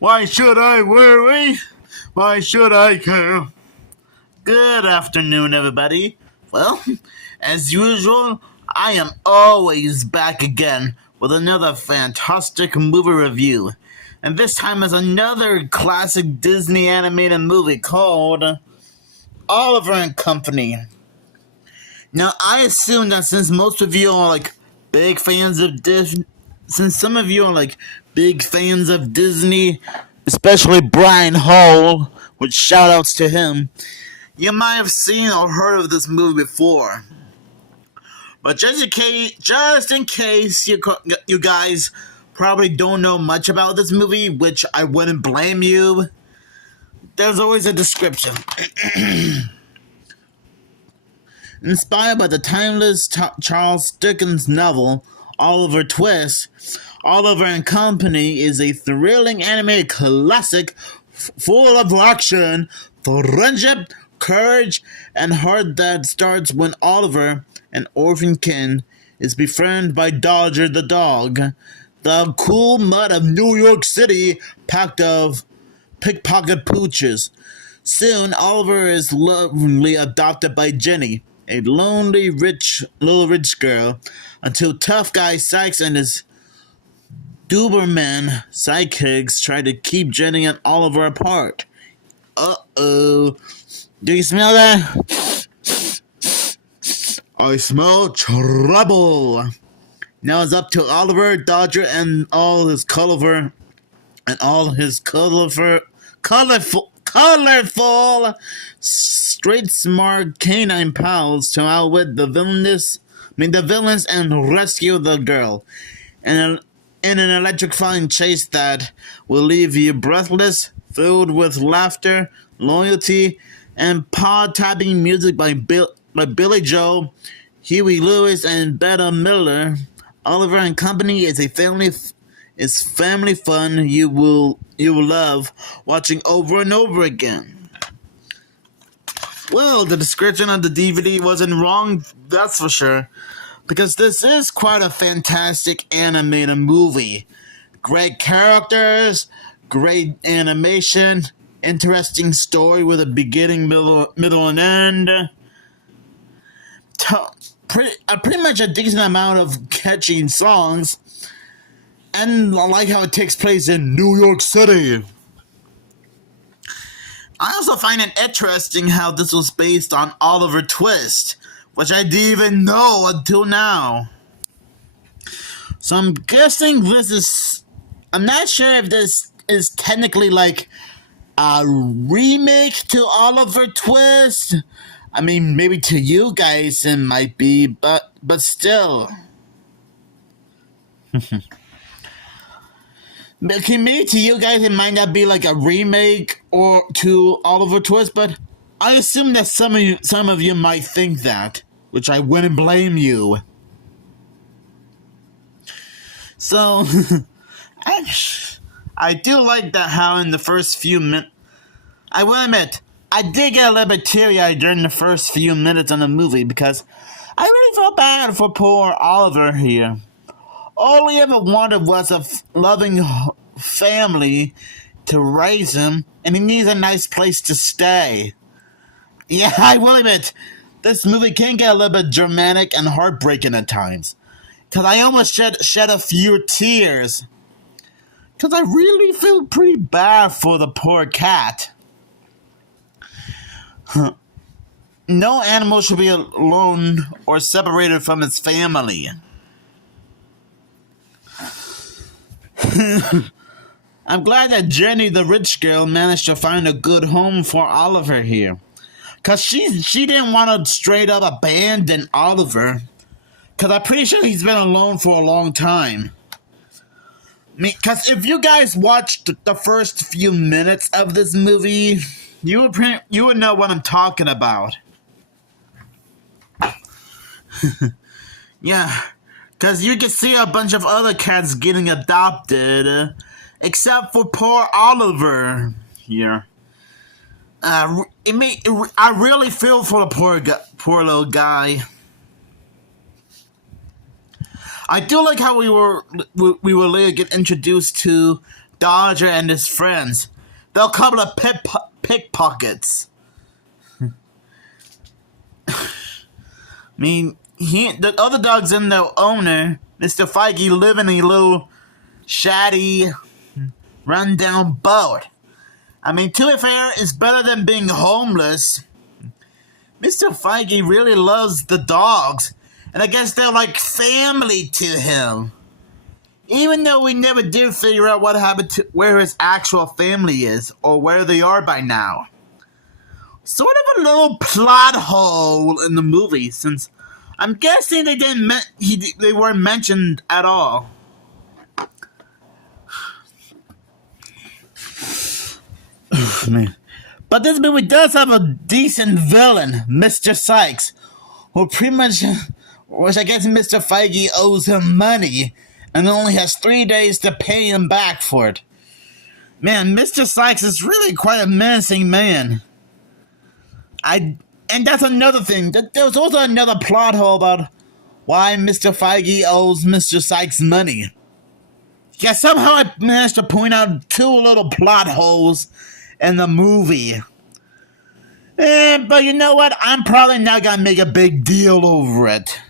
Why should I worry? Why should I care? Good afternoon, everybody. Well, as usual, I am always back again with another fantastic movie review. And this time is another classic Disney animated movie called Oliver and Company. Now, I assume that since most of you are big fans of Disney, since some of you are big fans of Disney, especially Brian Hall, which shout outs to him, you might have seen or heard of this movie before. But just in case you guys probably don't know much about this movie, which I wouldn't blame you, there's always a description. Inspired by the timeless Charles Dickens novel Oliver Twist, Oliver and Company is a thrilling animated classic full of action, friendship, courage, and heart that starts when Oliver, an orphan kid, is befriended by Dodger the dog, the cool mud of New York City packed of pickpocket pooches. Soon, Oliver is lovingly adopted by Jenny, a lonely little rich girl, until tough guy Sykes and his Doberman sidekicks try to keep Jenny and Oliver apart. Uh-oh. Do you smell that? I smell trouble. Now it's up to Oliver, Dodger, and all his colorful, straight smart canine pals to outwit the villains and rescue the girl. In an electrifying chase that will leave you breathless, filled with laughter, loyalty, and paw-tapping music by Billy Joel, Huey Lewis, and Bette Miller, Oliver and Company is family fun you will love watching over and over again. Well, the description of the DVD wasn't wrong, that's for sure, because this is quite a fantastic animated movie. Great characters, great animation, interesting story with a beginning, middle and end. Pretty much a decent amount of catchy songs, and I like how it takes place in New York City. I also find it interesting how this was based on Oliver Twist, which I didn't even know until now. So I'm guessing I'm not sure if this is technically like a remake to Oliver Twist. I mean, maybe to you guys it might be, but still. Maybe to you guys it might not be like a remake or to Oliver Twist, but I assume that some of you might think that, which I wouldn't blame you. So, I do like that how in the first few minutes, I will admit, I did get a little bit teary-eyed during the first few minutes of the movie because I really felt bad for poor Oliver here. All he ever wanted was a loving family to raise him, and he needs a nice place to stay. Yeah, I will admit, this movie can get a little bit dramatic and heartbreaking at times. Because I almost shed a few tears. Because I really feel pretty bad for the poor cat. No animal should be alone or separated from its family. I'm glad that Jenny, the rich girl, managed to find a good home for Oliver here. Because she didn't want to straight up abandon Oliver. Because I'm pretty sure he's been alone for a long time. Because if you guys watched the first few minutes of this movie, you would know what I'm talking about. Yeah, because you can see a bunch of other cats getting adopted, except for poor Oliver here. I really feel for the poor little guy. I do like how we were later get introduced to Dodger and his friends. They're a couple of pickpockets. I mean, the other dogs and their owner, Mr. Feige, live in a little shabby, run-down boat. I mean, to be fair, it's better than being homeless. Mr. Feige really loves the dogs, and I guess they're like family to him. Even though we never did figure out what happened to where his actual family is, or where they are by now. Sort of a little plot hole in the movie, since I'm guessing they weren't mentioned at all. Man. But this movie does have a decent villain, Mr. Sykes, which I guess Mr. Feige owes him money, and only has 3 days to pay him back for it. Man, Mr. Sykes is really quite a menacing man. And that's another thing. There's also another plot hole about why Mr. Feige owes Mr. Sykes money. Yeah, somehow I managed to point out 2 little plot holes in the movie. But you know what? I'm probably not gonna make a big deal over it.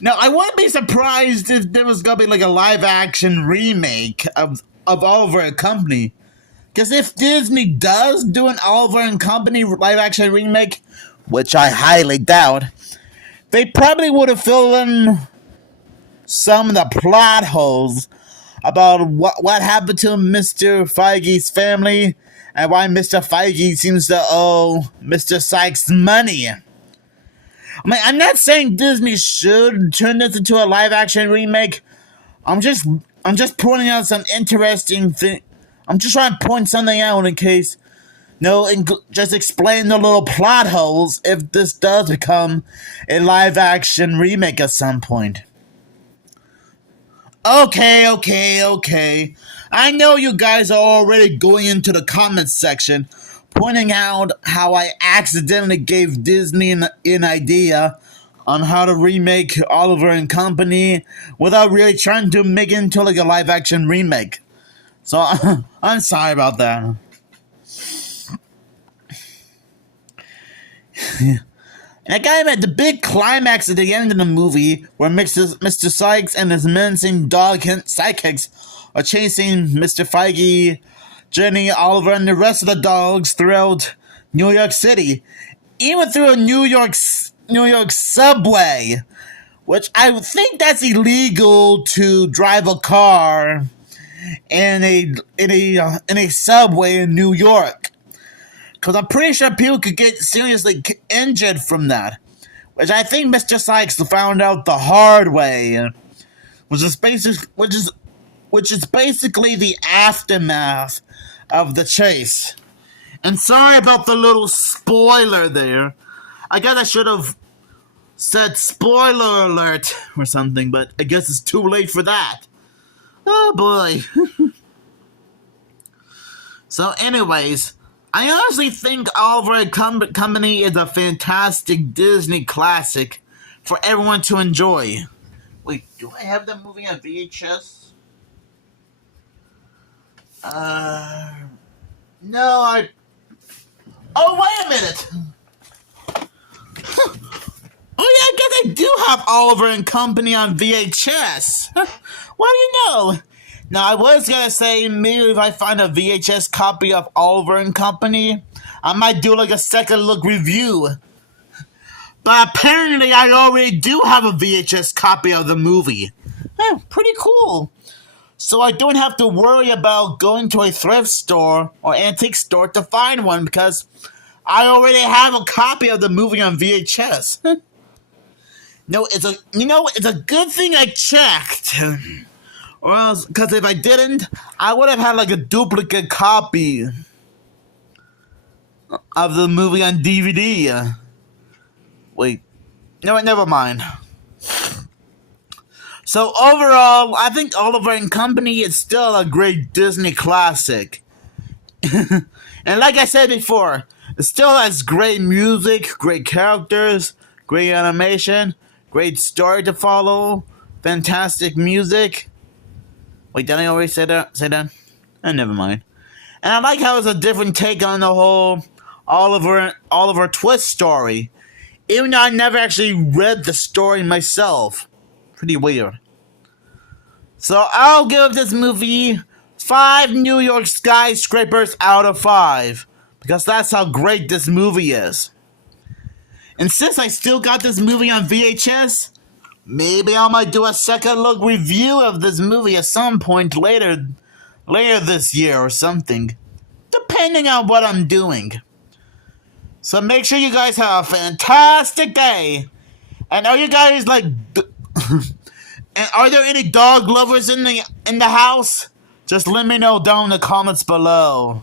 Now, I wouldn't be surprised if there was gonna be like a live-action remake of Oliver and Company. Because if Disney does do an Oliver and Company live-action remake, which I highly doubt, they probably would have filled in some of the plot holes about what happened to Mr. Feige's family and why Mr. Feige seems to owe Mr. Sykes money. I mean, I'm not saying Disney should turn this into a live-action remake. I'm just pointing out some interesting thing. I'm just trying to point something out in case, just explain the little plot holes if this does become a live-action remake at some point. Okay. I know you guys are already going into the comments section, pointing out how I accidentally gave Disney an idea on how to remake Oliver and Company without really trying to make it into like a live-action remake. So, I'm sorry about that. And I gotta admit, the big climax at the end of the movie, where Mr. Sykes and his menacing dog sidekicks are chasing Mr. Feige, Jenny, Oliver, and the rest of the dogs throughout New York City, even through a New York subway, which I think that's illegal to drive a car in a subway in New York, because I'm pretty sure people could get seriously injured from that, which I think Mr. Sykes found out the hard way, which is basically the aftermath of the chase. And sorry about the little spoiler there. I guess I should have said spoiler alert or something, but I guess it's too late for that. Oh boy. So anyways, I honestly think Oliver and Company is a fantastic Disney classic for everyone to enjoy. Wait, do I have that movie on VHS? No, Oh, wait a minute! Oh yeah, I guess I do have Oliver and Company on VHS. What do you know? Now, I was gonna say, maybe if I find a VHS copy of Oliver and Company, I might do like a second look review. But apparently I already do have a VHS copy of the movie. Pretty cool. So I don't have to worry about going to a thrift store or antique store to find one, because I already have a copy of the movie on VHS. No, it's a good thing I checked. Or else, because if I didn't, I would have had like a duplicate copy of the movie on DVD. Wait. No, never mind. So overall, I think Oliver and Company is still a great Disney classic. And like I said before, it still has great music, great characters, great animation, great story to follow, fantastic music. Wait, did I already say that? Never mind. And I like how it's a different take on the whole Oliver Twist story. Even though I never actually read the story myself. Pretty weird. So I'll give this movie 5 New York skyscrapers out of 5. Because that's how great this movie is. And since I still got this movie on VHS, maybe I might do a second look review of this movie at some point later this year or something. Depending on what I'm doing. So make sure you guys have a fantastic day. And are you guys like and are there any dog lovers in the house? Just let me know down in the comments below.